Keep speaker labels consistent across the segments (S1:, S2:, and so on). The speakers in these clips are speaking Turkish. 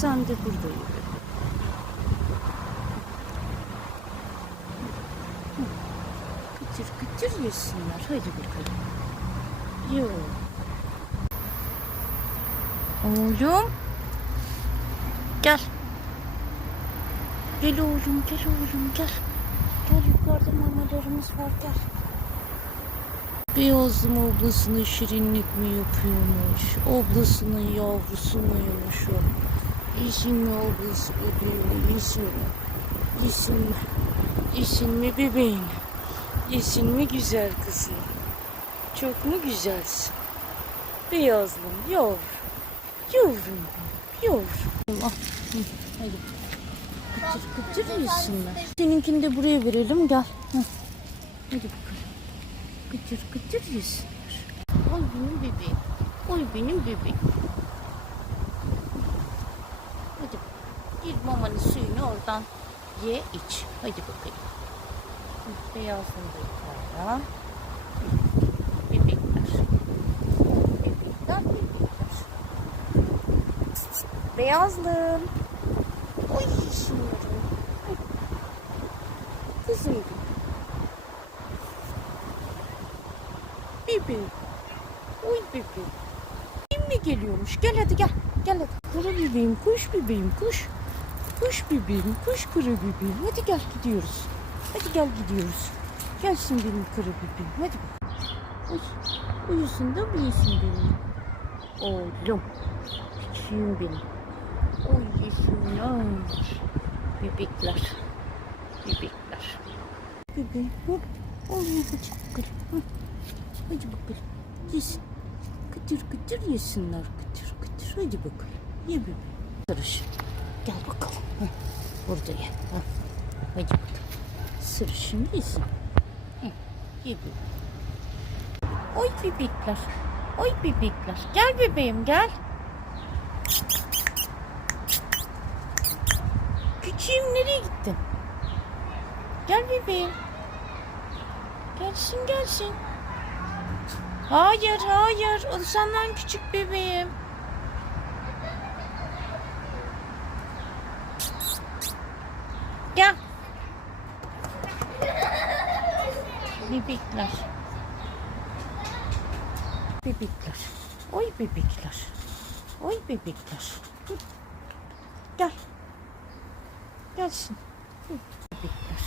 S1: Sen de burada yürü. Hı. Kıtır kıtır yesinler. Hadi bakalım. Yo. Oğlum. Gel. Gel oğlum, gel oğlum, gel. Gel yukarıda mamalarımız var, gel. Beyazım ablasına şirinlik mi yapıyormuş? Ablasının yavrusu muymuş o? Yeşil mi ablası bebeğim? Yeşil mi? Yeşil mi? Bebeğim? Yeşil mi güzel kızım? Çok mu güzelsin? Beyazlım yavrum. Yavrum yavrum. Ah, hadi. Kıtır kıtır yesinler. Seninkini de buraya verelim gel. Hadi bakalım. Kıtır kıtır yesinler. Oy benim bebeğim. Oy benim bebeğim. Hadi gir mamanın suyunu oradan ye iç. Hadi bakayım. Beyazını da yukarıda. Hı, Bebekler. Bebekler, bebekler. Beyazlım. Oy şunları. Kızım. Bebeğim. Oy bebeğim. Kim mi geliyormuş? Gel hadi gel. Gel hadi. Kara bebeğim, kuş bebeğim, kuş. Kuş bebeğim, kuş kara bebeğim. Hadi gel gidiyoruz. Hadi gel gidiyoruz. Gelsin benim kara bebeğim. Hadi bak. Uy. Uyusun da uyusun benim. Oğlum. Küçüğüm benim. Oy yesinler. Bebekler. Bebekler. Bebeğim. Hop. Oy hadi bakalım. Hadi bakalım. Yesin. Kıtır kıtır yesinler. Kıtır kıtır. Hadi bakalım. Ye bebeğim. Sarışın. Gel bakalım. Heh. Burada ye. Heh. Hadi bakalım. Heh. Ye bebeğim. Oy bebekler. Oy bebekler. Gel bebeğim gel. Küçüğüm nereye gittin? Gel bebeğim. Gelsin gelsin. Hayır hayır. O senden küçük bebeğim. Gel. Bebekler. Bebekler. Oy bebekler. Oy bebekler. Hı. Gel. Gelsin. Hı. Bebekler.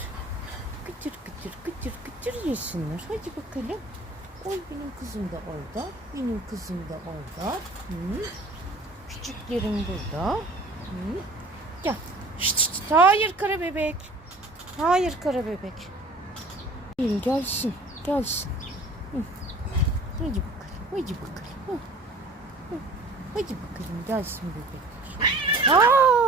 S1: Kıtır kıtır kıtır kıtır yesinler. Hadi bakalım. Oy benim kızım da orada. Benim kızım da orada. Hı. Küçüklerim burada. Hı. Gel. Şşt, şşt. Hayır kara bebek. Hayır kara bebek. Gelin gelsin. Gelsin. Hadi bakalım. Hadi bakalım. Hadi bakalım gelsin bebekler. Aa!